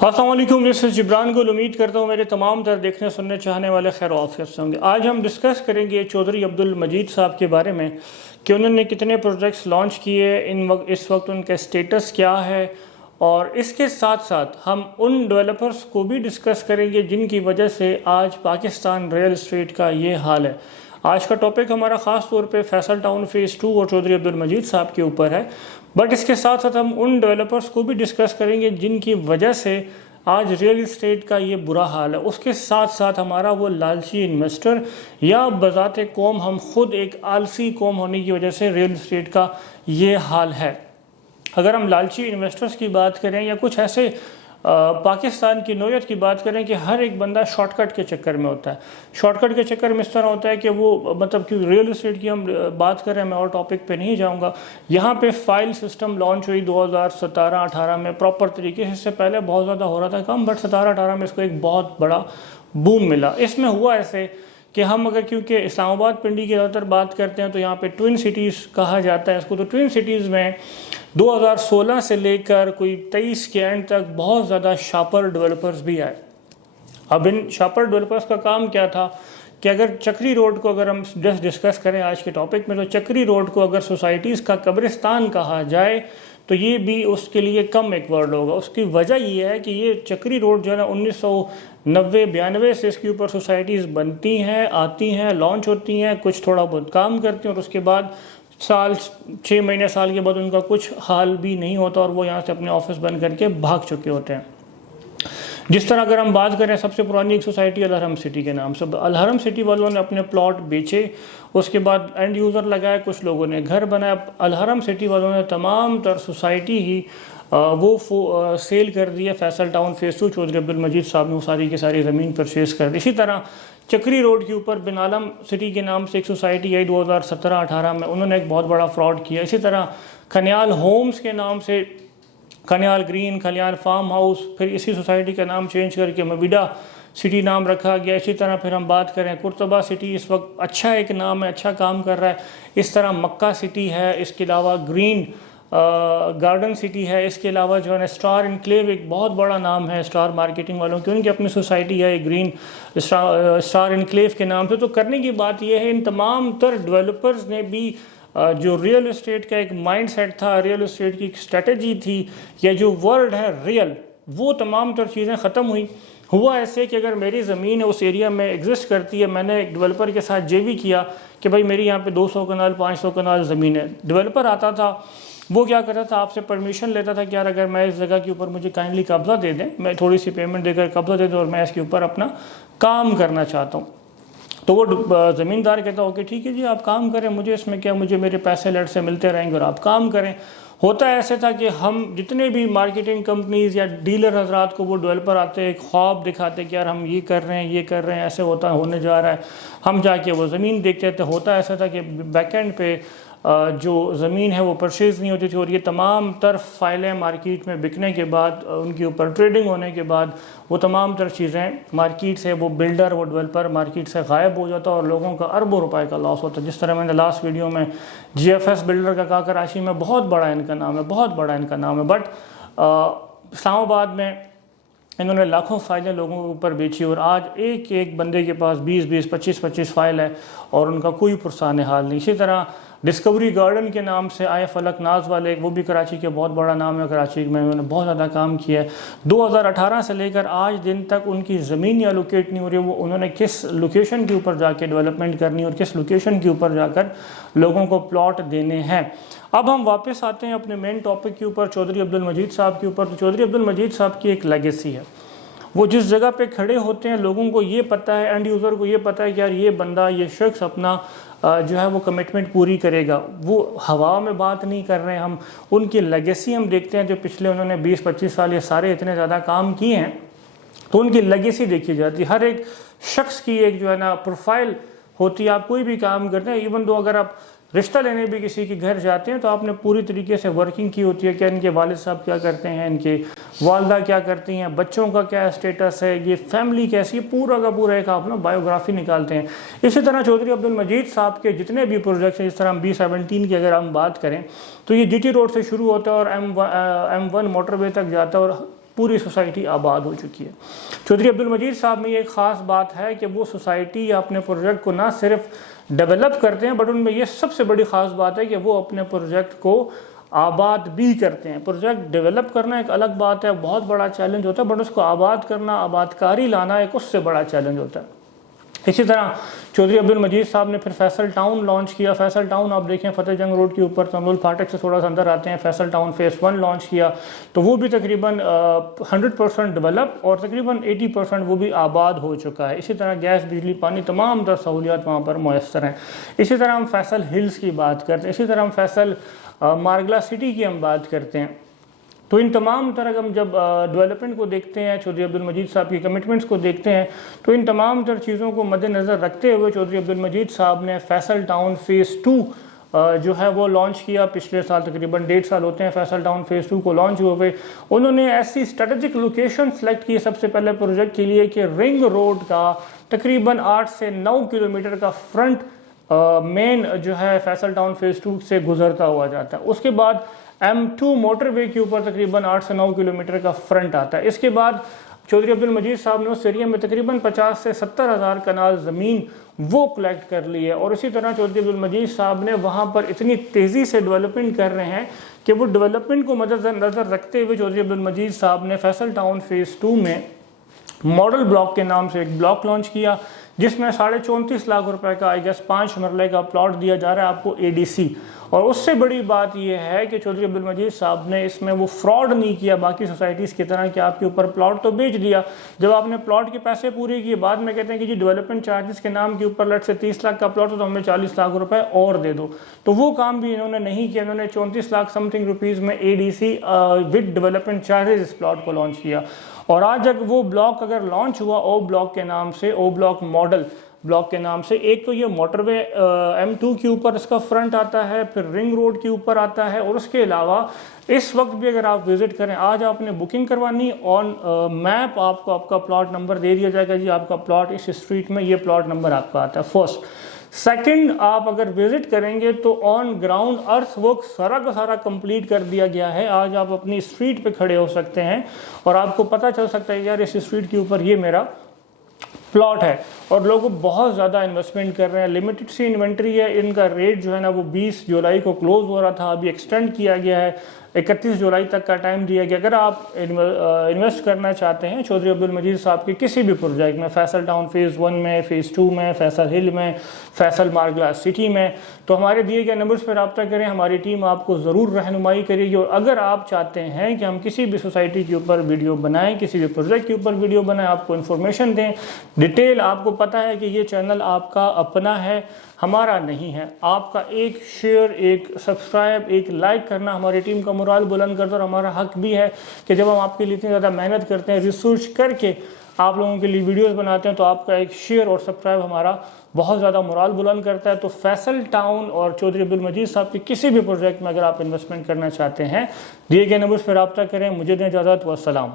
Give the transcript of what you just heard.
السلام علیکم، دس از جبران گل۔ امید کرتا ہوں میرے تمام تر دیکھنے سننے چاہنے والے خیر و عافیت سے ہوں گے۔ آج ہم ڈسکس کریں گے چودھری عبدالمجید صاحب کے بارے میں کہ انہوں نے کتنے پروجیکٹس لانچ کیے، اس وقت ان کا اسٹیٹس کیا ہے، اور اس کے ساتھ ساتھ ہم ان ڈیولپرز کو بھی ڈسکس کریں گے جن کی وجہ سے آج پاکستان ریئل اسٹیٹ کا یہ حال ہے۔ آج کا ٹاپک ہمارا خاص طور پہ فیصل ٹاؤن فیز 2 اور چودھری عبدالمجید صاحب کے اوپر ہے، بٹ اس کے ساتھ ساتھ ہم ان ڈیولپرز کو بھی ڈسکس کریں گے جن کی وجہ سے آج ریئل اسٹیٹ کا یہ برا حال ہے۔ اس کے ساتھ ساتھ ہمارا وہ لالچی انویسٹر یا بذات قوم ہم خود ایک آلسی قوم ہونے کی وجہ سے ریئل اسٹیٹ کا یہ حال ہے۔ اگر ہم لالچی انویسٹرز کی بات کریں یا کچھ ایسے پاکستان کی نوعیت کی بات کریں کہ ہر ایک بندہ شارٹ کٹ کے چکر میں ہوتا ہے۔ شارٹ کٹ کے چکر میں اس طرح ہوتا ہے کہ وہ کہ ریئل اسٹیٹ کی ہم بات کریں، میں اور ٹاپک پہ نہیں جاؤں گا۔ یہاں پہ فائل سسٹم لانچ ہوئی 2017-18 میں پراپر طریقے سے، اس سے پہلے بہت زیادہ ہو رہا تھا کام، بٹ 17-18 میں اس کو ایک بہت بڑا بوم ملا۔ اس میں ہوا ایسے کہ ہم اگر کیونکہ اسلام آباد پنڈی کی زیادہ تر بات کرتے ہیں تو یہاں پہ ٹوئن سٹیز کہا جاتا ہے اس کو، تو ٹوئن سٹیز میں 2016 سے لے کر کوئی 23 کے اینڈ تک بہت زیادہ شاپر ڈیولپرز بھی آئے۔ اب ان شاپر ڈیولپرز کا کام کیا تھا کہ اگر چکری روڈ کو اگر ہم ڈسکس کریں آج کے ٹاپک میں، تو چکری روڈ کو اگر سوسائٹیز کا قبرستان کہا جائے تو یہ بھی اس کے لیے کم ایک ورڈ ہوگا۔ اس کی وجہ یہ ہے کہ یہ چکری روڈ جو ہے نا 1990-92 سے اس کے اوپر سوسائٹیز بنتی ہیں، آتی ہیں، لانچ ہوتی ہیں، کچھ تھوڑا بہت کام کرتی ہیں، اور اس کے بعد سال 6 مہینے سال کے بعد ان کا کچھ حال بھی نہیں ہوتا اور وہ یہاں سے اپنے آفس بند کر کے بھاگ چکے ہوتے ہیں۔ جس طرح اگر ہم بات کریں، سب سے پرانی ایک سوسائٹی الحرم سٹی کے نام سے، الحرم سٹی والوں نے اپنے پلاٹ بیچے، اس کے بعد اینڈ یوزر لگائے، کچھ لوگوں نے گھر بنایا۔ الحرم سٹی والوں نے تمام تر سوسائٹی ہی وہ سیل کر دی ہے۔ فیصل ٹاؤن فیز 2 چودھری عبدالمجید صاحب نے وہ ساری کی ساری زمین پرچیز کر دی۔ اسی طرح چکری روڈ کے اوپر بن عالم سٹی کے نام سے ایک سوسائٹی آئی 2017-18 میں، انہوں نے ایک بہت بڑا فراڈ کیا۔ اسی طرح کھنیال ہومز کے نام سے کھنیال گرین، کھنیال فارم ہاؤس، پھر اسی سوسائٹی کا نام چینج کر کے مویڈا سٹی نام رکھا گیا۔ اسی طرح پھر ہم بات کریں قرطبہ سٹی، اس وقت اچھا ایک نام ہے، اچھا کام کر رہا ہے۔ اس طرح مکہ سٹی ہے، اس کے علاوہ گرین گارڈن سٹی ہے، اس کے علاوہ جو ہے نا اسٹار انکلیو ایک بہت بڑا نام ہے اسٹار مارکیٹنگ والوں کی، ان کی اپنی سوسائٹی ہے گرین اسٹار انکلیو کے نام سے۔ تو کرنے کی بات یہ ہے، ان تمام تر ڈیولپرز نے بھی جو ریئل اسٹیٹ کا ایک مائنڈ سیٹ تھا، ریئل اسٹیٹ کی ایک اسٹریٹجی تھی، یا جو ورڈ ہے ریئل، وہ تمام تر چیزیں ختم ہوئی۔ ہوا ایسے کہ اگر میری زمین اس ایریا میں ایگزسٹ کرتی ہے، میں نے ایک ڈیولپر کے ساتھ جے وی کیا کہ بھائی میری یہاں پہ 200 کنال 500 کنال زمین ہے۔ ڈیولپر آتا تھا، وہ کیا کرتا تھا، آپ سے پرمیشن لیتا تھا کہ یار اگر میں اس جگہ کے اوپر مجھے کائنڈلی قبضہ دے دیں، میں تھوڑی سی پیمنٹ دے کر قبضہ دے دوں اور میں اس کے اوپر اپنا کام کرنا چاہتا ہوں۔ تو وہ زمیندار کہتا ہو کہ ٹھیک ہے جی آپ کام کریں، مجھے اس میں کیا، مجھے میرے پیسے لیٹ سے ملتے رہیں گے اور آپ کام کریں۔ ہوتا ایسے تھا کہ ہم جتنے بھی مارکیٹنگ کمپنیز یا ڈیلر حضرات کو وہ ڈیولپر آتے ایک خواب دکھاتے کہ یار ہم یہ کر رہے ہیں، یہ کر رہے ہیں، ایسے ہوتا ہونے جا رہا ہے۔ ہم جا کے وہ زمین دیکھتے تھے، ہوتا ایسا تھا کہ بیک اینڈ پہ جو زمین ہے وہ پرچیز نہیں ہوتی تھی، اور یہ تمام تر فائلیں مارکیٹ میں بکنے کے بعد، ان کے اوپر ٹریڈنگ ہونے کے بعد، وہ تمام تر چیزیں مارکیٹ سے، وہ بلڈر وہ ڈیولپر مارکیٹ سے غائب ہو جاتا اور لوگوں کا اربوں روپے کا لاس ہوتا۔ جس طرح میں نے لاسٹ ویڈیو میں جی ایف ایس بلڈر کا کہا، کراچی میں بہت بڑا ان کا نام ہے، بہت بڑا ان کا نام ہے، بٹ اسلام آباد میں انہوں نے لاکھوں فائلیں لوگوں کے اوپر بیچی، اور آج ایک ایک بندے کے پاس 20-20 25-25 فائل ہے اور ان کا کوئی پرسان حال نہیں۔ اسی طرح ڈسکوری گارڈن کے نام سے آئے فلک ناز والے، وہ بھی کراچی کے بہت بڑا نام ہے، کراچی میں انہوں نے بہت زیادہ کام کیا ہے۔ 2018 سے لے کر آج دن تک ان کی زمین یا لوکیٹ نہیں ہو رہی، وہ انہوں نے کس لوکیشن کے اوپر جا کے ڈیولپمنٹ کرنی اور کس لوکیشن کے اوپر جا کر لوگوں کو پلاٹ دینے ہیں۔ اب ہم واپس آتے ہیں اپنے مین ٹاپک کے اوپر، چودھری عبدالمجید صاحب کے اوپر۔ تو چودھری عبدالمجید صاحب کی ایک لیگیسی ہے، وہ جس جگہ پہ کھڑے ہوتے ہیں لوگوں کو یہ پتہ ہے، اینڈ یوزر کو یہ پتہ ہے کہ یار یہ بندہ، یہ شخص اپنا جو ہے وہ کمٹمنٹ پوری کرے گا۔ وہ ہوا میں بات نہیں کر رہے ہیں، ہم ان کی لیگیسی ہم دیکھتے ہیں جو پچھلے انہوں نے 20-25 سال یہ سارے اتنے زیادہ کام کیے ہیں، تو ان کی لیگیسی دیکھی جاتی ہے۔ ہر ایک شخص کی ایک جو ہے نا پروفائل ہوتی ہے، آپ کوئی بھی کام کرتے ہیں، ایون دو اگر آپ رشتہ لینے بھی کسی کے گھر جاتے ہیں تو آپ نے پوری طریقے سے ورکنگ کی ہوتی ہے کہ ان کے والد صاحب کیا کرتے ہیں، ان کے والدہ کیا کرتی ہیں، بچوں کا کیا اسٹیٹس ہے، یہ فیملی کیسی ہے، پورا کا پورا ایک آپ نا بایوگرافی نکالتے ہیں۔ اسی طرح چودھری عبدالمجید صاحب کے جتنے بھی پروجیکٹس ہیں، جس طرح ہم B17 کی اگر ہم بات کریں تو یہ GT روڈ سے شروع ہوتا ہے اور M1 موٹر وے تک جاتا ہے، اور پوری سوسائٹی آباد ہو چکی ہے۔ چودھری عبدالمجید صاحب میں یہ ایک خاص بات ہے کہ وہ سوسائٹی یا اپنے پروجیکٹ کو نہ صرف ڈیولپ کرتے ہیں، بٹ ان میں یہ سب سے بڑی خاص بات ہے کہ وہ اپنے پروجیکٹ کو آباد بھی کرتے ہیں۔ پروجیکٹ ڈیولپ کرنا ایک الگ بات ہے، بہت بڑا چیلنج ہوتا ہے، بٹ اس کو آباد کرنا، آباد کاری لانا ایک اس سے بڑا چیلنج ہوتا ہے۔ اسی طرح چودھری عبدالمجید صاحب نے پھر فیصل ٹاؤن لانچ کیا۔ فیصل ٹاؤن آپ دیکھیں فتح جنگ روڈ کے اوپر، تمرول پھاٹک سے تھوڑا سا اندر آتے ہیں، فیصل ٹاؤن فیس 1 لانچ کیا، تو وہ بھی تقریباً 100% ڈیولپ اور تقریباً 80% وہ بھی آباد ہو چکا ہے۔ اسی طرح گیس، بجلی، پانی، تمام تر سہولیات وہاں پر میسر ہیں۔ اسی طرح ہم فیصل ہلز کی بات کرتے ہیں، اسی طرح ہم فیصل مارگلا سٹی کی ہم بات کرتے ہیں۔ تو ان تمام طرح ہم جب ڈیولپمنٹ کو دیکھتے ہیں، چودھری عبدالمجید صاحب کی کمٹمنٹس کو دیکھتے ہیں، تو ان تمام تر چیزوں کو مد نظر رکھتے ہوئے چودھری عبدالمجید صاحب نے فیصل ٹاؤن فیس 2 جو ہے وہ لانچ کیا۔ پچھلے سال تقریباً 1.5 سال ہوتے ہیں فیصل ٹاؤن فیس 2 کو لانچ ہوئے۔ انہوں نے ایسی اسٹریٹجک لوکیشن سلیکٹ کی سب سے پہلے پروجیکٹ کے لیے کہ رنگ روڈ کا تقریباً 8 سے 9 کلومیٹر کا فرنٹ مین جو ہے فیصل ٹاؤن فیس 2 سے گزرتا ہوا جاتا ہے۔ اس کے بعد M2 موٹر وے کے اوپر تقریباً 8 سے 9 کلومیٹر کا فرنٹ آتا ہے۔ اس کے بعد چودھری عبدالمجید صاحب نے اس ایریا میں تقریباً 50 سے 70 ہزار کنال زمین وہ کلیکٹ کر لی ہے، اور اسی طرح چودھری عبدالمجید صاحب نے وہاں پر اتنی تیزی سے ڈیولپمنٹ کر رہے ہیں کہ وہ ڈیولپمنٹ کو مد نظر رکھتے ہوئے چودھری عبدالمجید صاحب نے فیصل ٹاؤن فیس 2 میں ماڈل بلاک کے نام سے ایک بلاک لانچ کیا، جس میں 34.5 لاکھ روپے کا 5 مرلے کا پلاٹ دیا جا رہا ہے آپ کو ADC۔ اور اس سے بڑی بات یہ ہے کہ چودھری عبدالمجید صاحب نے اس میں وہ فراڈ نہیں کیا باقی سوسائٹیز کی طرح کہ آپ کے اوپر پلاٹ تو بیچ دیا، جب آپ نے پلاٹ کے پیسے پورے کیے بعد میں کہتے ہیں کہ جی ڈیولپمنٹ چارجز کے نام کے اوپر لٹ سے 30 لاکھ کا پلاٹ تو ہمیں 40 لاکھ روپے اور دے دو، تو وہ کام بھی انہوں نے نہیں کیا۔ انہوں نے 34 لاکھ سم تھنگ روپیز میں ADC ود ڈیولپمنٹ چارجز اس پلاٹ کو لانچ کیا۔ اور آج اگر وہ بلاک اگر لانچ ہوا او بلاک کے نام سے، او بلاک ماڈل بلاک کے نام سے، ایک تو یہ موٹر وے M2 کے اوپر اس کا فرنٹ آتا ہے، پھر رنگ روڈ کے اوپر آتا ہے، اور اس کے علاوہ اس وقت بھی اگر آپ وزٹ کریں، آج آپ نے بکنگ کروانی، آن میپ آپ کو آپ کا پلاٹ نمبر دے دیا جائے گا، جی آپ کا پلاٹ اس اسٹریٹ میں یہ پلاٹ نمبر آپ کا آتا ہے، فرسٹ۔ سیکنڈ، آپ اگر وزٹ کریں گے تو آن گراؤنڈ ارتھ ورک سارا کا سارا کمپلیٹ کر دیا گیا ہے۔ آج آپ اپنی اسٹریٹ پہ کھڑے ہو سکتے ہیں اور آپ کو پتہ چل سکتا ہے یار اس اسٹریٹ کے اوپر یہ میرا پلاٹ ہے، اور لوگ بہت زیادہ انویسٹمنٹ کر رہے ہیں۔ لمیٹڈ سی انوینٹری ہے، ان کا ریٹ جو ہے نا وہ 20 جولائی کو کلوز ہو رہا تھا، ابھی ایکسٹینڈ کیا گیا ہے، 31 جولائی تک کا ٹائم دیا گیا۔ اگر آپ انویسٹ کرنا چاہتے ہیں چودھری عبدالمجید صاحب کے کسی بھی پروجیکٹ میں، فیصل ٹاؤن فیس 1 میں، فیس 2 میں، فیصل ہل میں، فیصل مارگلا سٹی میں، تو ہمارے دیے گئے نمبرز پر رابطہ کریں، ہماری ٹیم آپ کو ضرور رہنمائی کرے گی۔ اور اگر آپ چاہتے ہیں کہ ہم کسی بھی سوسائٹی کے اوپر ویڈیو بنائیں، کسی بھی پروجیکٹ کے اوپر ویڈیو بنائیں، آپ کو انفارمیشن دیں ڈیٹیل، آپ کو پتہ ہے کہ یہ چینل آپ کا اپنا ہے، ہمارا نہیں ہے، آپ کا ایک شیئر، ایک سبسکرائب، ایک لائک کرنا ہماری ٹیم کا مورال بلند کرتا ہے، اور ہمارا حق بھی ہے کہ جب ہم آپ کے لیے اتنی زیادہ محنت کرتے ہیں، ریسرچ کر کے آپ لوگوں کے لیے ویڈیوز بناتے ہیں، تو آپ کا ایک شیئر اور سبسکرائب ہمارا بہت زیادہ مورال بلند کرتا ہے۔ تو فیصل ٹاؤن اور چودھری عبدالمجید صاحب کے کسی بھی پروجیکٹ میں اگر آپ انویسٹمنٹ کرنا چاہتے ہیں، دیے گئے نمبرز پر رابطہ کریں۔ مجھے دیں اجازت، والسلام۔